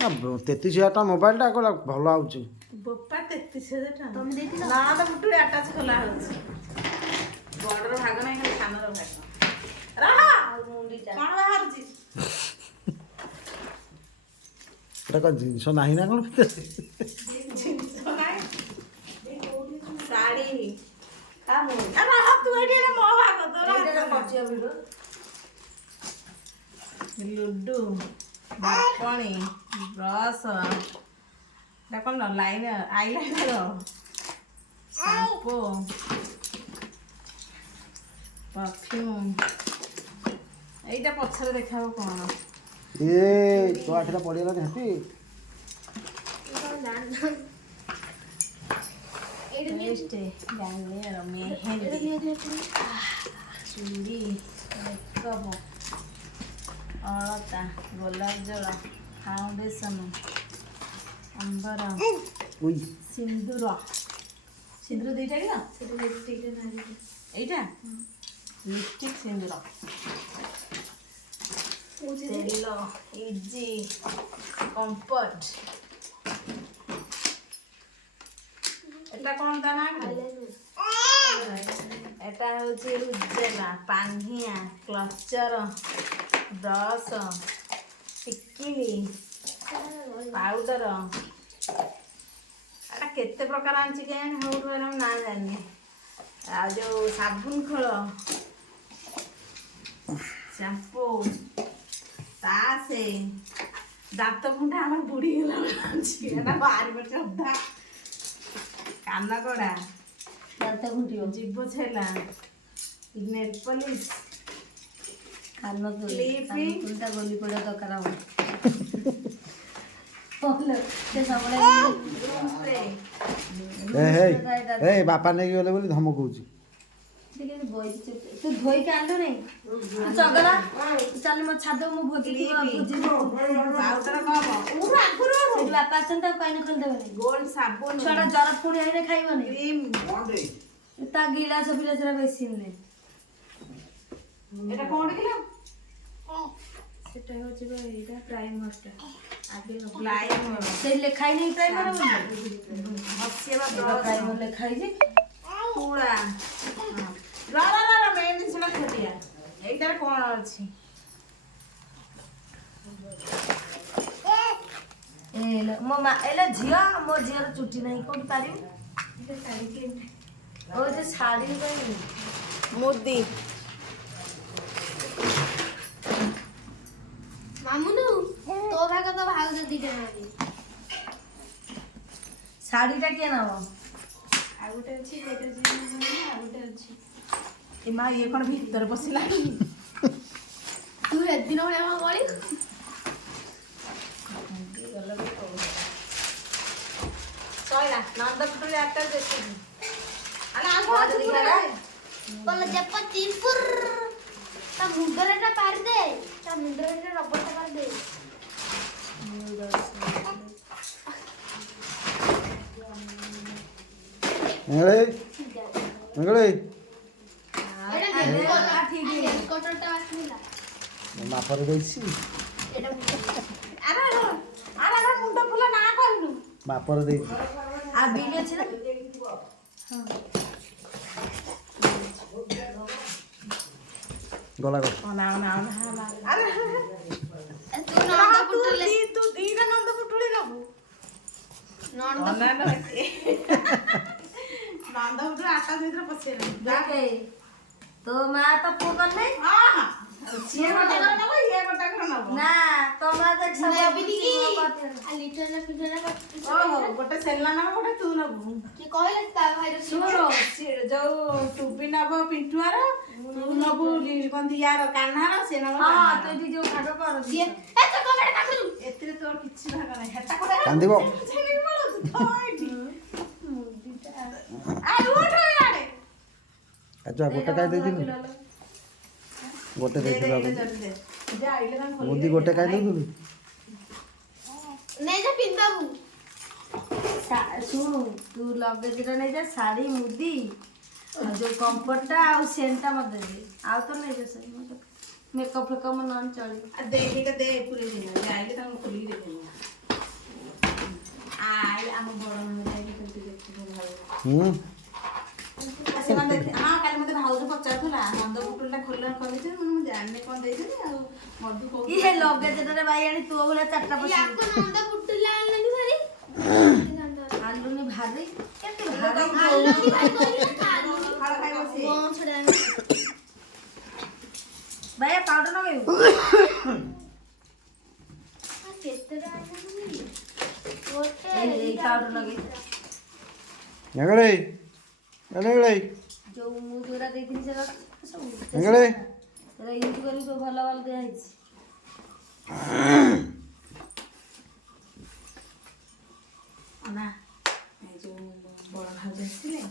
33,000 ମୋବାଇଲଟା କହିଲା ଭଲ ଆଉଛି। ବୋପା 33,000 ଟଙ୍କା ତମେ ଦେଇଥିଲ ନା ତ ବୁଟୁଳି ଆଟାଚ ଖୋଲା ହଉଛି ବଡର ଭାଗ ନାହିଁ ଖାଲି ସାନର ଭାଗ ରହ କଣ ବାହାରୁଛି ଏଟା କଣ ଜିନିଷ ନାହିଁ ନା କଣ ଜିନିଷ ନାହିଁ ଶାଢ଼ୀ ରହ ତୁ ଏଠି ମୋ ଭାଗ ତୋର ଲୁଡୁ ବାପଣି ବ୍ରଶ এটা কোন লাইনার আইলাইনার শ্যাম্পু পারফিউম এইটা পছরে দেখাবো কোন এ তো আঠটা পড়িলা দেখি পেস্টে জানলে আর মেহেন্দি চুড়ি মেকআপ অলতা গোলাপ জল ফাউন্ডেশন अंबर सिंदूर सिंदूर दुईटा कि लिपस्टिक এইটা লিপস্টিক সিন্দুর তেল ইজি কমফর্ট এটা কোন দানা এটা হচ্ছে উজ্জ্বলা পানিয়া ক্লচর ব্রশ টিকিলি पाउडर एटा केते प्रकार आंची के होउर हम ना जानी आ जो साबुन खोल शैम्पू तासे दांत गुंडा हमर बुढ़ी गेला आंची एटा बाहर पर चौधा काना कोडा दांत गुंडी जीभ छेला नेल पॉलिश कानो क्लिप कुंटा गोली पड़ा तो कराओ ବାପା ନେଇକି ଗଲେ ବୋଲି ଧମକଉଛି। ତୁ ଧୋଇକି ଆଣିଲୁ ନାଇଁ ଚଗଲା ଚାଲ ମୋ ଛାଦ ମୁଁ ଭୋଜି ବାପା ଅଛନ୍ତି ତାକୁ କାହିଁକି ଖୋଲିଦେବନି ଛୁଆଟା ଜର ପୁଣି ଆଇଲେ ଖାଇବନି ତା ଗିଲାସ ଫିଲାସ ବେଶୀ ନୁହେଁ এটা কোন কিলো সেটা হচ্ছে এইটা প্রাইমারটা আগে প্রাইমার সেই লেখাই নেই প্রাইমার বলে হসিবা প্রাইমার লেখাই যে পুরা লা লা লা মেন জিনিসটা খটিয়া এইটার কোন আছে ମୋ ମା ଏଇଲା ଝିଅ ମୋ ଝିଅର ଚୁଟି ନାହିଁ କୋଉଠି ପାରିବି ଓ ଯେ ଶାଢ଼ୀ ପାଇଁ ମୁଦି ମାମୁନୁ ତୋ ଭାଗ ତ ଭାଉଜ ଦିଟା ନାହାନ୍ତି ଶାଢ଼ୀଟା କିଏ ନବ ଆଉ ଗୋଟେ ଅଛି ସେଇଟା ଆଉ ଗୋଟେ ଅଛି ଏ ମା ଇଏ କଣ ଭିତରେ ବସିଲା ତୁ ଏଦିନ ଭଳିଆ କଣ କରି ସଇଲା ନନ୍ଦ ପୁଟୁଳି ଆଟା ଦେଖି ଆରେ ଆଗ ବଲ ଜପତି ପୁର ତା ମୁଣ୍ଡରେ ଟା ପାରି ଦେ ତା ମୁଣ୍ଡରେ ଟା ରବରଟା ପାରି ଦେ ମାପରେ ଦେଇଛି ମୁଣ୍ଡ ଫୁଲ ନା କହିଲୁ ମାପରେ ଦେଇଛି ଆ ବିଲ୍ ଅଛି ନା ଗଲା ତୁ ଦିଟା ନନ୍ଦ ପୁଟୁଳି ନବୁ ନନ୍ଦ ପୁଟୁଳି ଆଟା ଭିତରେ ପଶିଗଲା ଦେଖେ ତୋ ମା ତ ପୁଅ କରିନାଇ ସିଏ ଗୋଟେ ଘର ନବ ଇଏ ଗୋଟେ ଘର ନବ ନା ତୋ ମା ଦେখ ଗୋଟେ ସେଲା ନବ ଗୋଟେ ତୁ ନବୁ କିଏ କହିଲେ ତା ଭାଇର ଶୁଣ ଯୋଉ ଟୁପି ନବ ପିଣ୍ଟୁଆର ତୁ ନବୁ କନ୍ତି ୟାର କାହ୍ନାର ସେ ନବ ହଁ ତୁ ଏଠି ଯୋଉ ଭାଗ କର ସିଏ ଏ ତ କମେଡ କାକୁଛୁ ଏଥିରେ ତୋର କିଛି ଭାଗ ନାହିଁ ହେଟା କୋଟେ କାନ୍ଦିବ ଆଚ୍ଛା ଗୋଟେ କାଇ ଦେଇଥିଲୁ ଗୋଟେ ଦେଇଥିଲୁ ମୁଦି ଗୋଟେ କାଇ ଦେଇଥିଲୁ ନେ ଯା ପିନ୍ଦାବୁ ଶୁଣୁ ତୁ ଲଗେଜଟା ନେଇଯା ଶାଢ଼ୀ ମୁଦି ଯୋଉ କମ୍ଫର୍ଟଟା ଆଉ ସେଣ୍ଟଟା ମତେ ଦେ ଆଉ ତ ନେଇଯା ସେ ମେକଅପ୍ ଫେକଅପ୍ ନହେଲେ ଚଳିବ ଦେ ଏଇଟା ଦେ ପୁରେଇ ଦେ ଆଇଲେ ତାଙ୍କୁ ଖୋଲିକି ଦେଖେଇବୁ ସେମାନେ ହଁ କାଲି ମତେ ଭାଉଜ ପଚାରୁଥିଲା ନନ୍ଦ ପୁଟୁଳିଟା ଖୋଲା କରିଦେଇଥିଲି ମୁଁ ଜାଣିନି କ'ଣ ଦେଇଥିଲି ଆଉ ମଧୁ କହୁଛି ଇଏ ଲଗେଜରେ ବାଇଆଣି ତୋ ଭଳିଆ ଚାରିଟା ପଶି ୟାକୁ ନନ୍ଦ ପୁଟୁଲା ଆଣିଲନି ଭାରି ଆଲୁନି ଭାରି କେତେ ଆଣିଲନି ଭାରି କହିଲି ନା ଆଣିଲନି ଫଳ ଖାଇବ ସିଏ କଣ ଛଡା ବାଇଆ ପାଉଡର ଲଗେଇବୁ କେତେଟା ଆଣିଲନି ଗୋଟେ ଏଇ ପାଉଡର ଲଗେଇ ଏଙ୍ଗଳେ ଏଙ୍ଗଳେ ଯୋଉ ମୁଁ ଯୋଉଟା ଦେଇଥିଲି ସେଟା ସବୁ ଏଙ୍ଗଳେ ସେଟା ୟୁଜ କରି ସବୁ ଭଲ ଭଲ ଦିଆହେଇଛି ନା ଏ ଯୋଉ ବଡ଼ ଭାଉଜ ଆସିଥିଲେ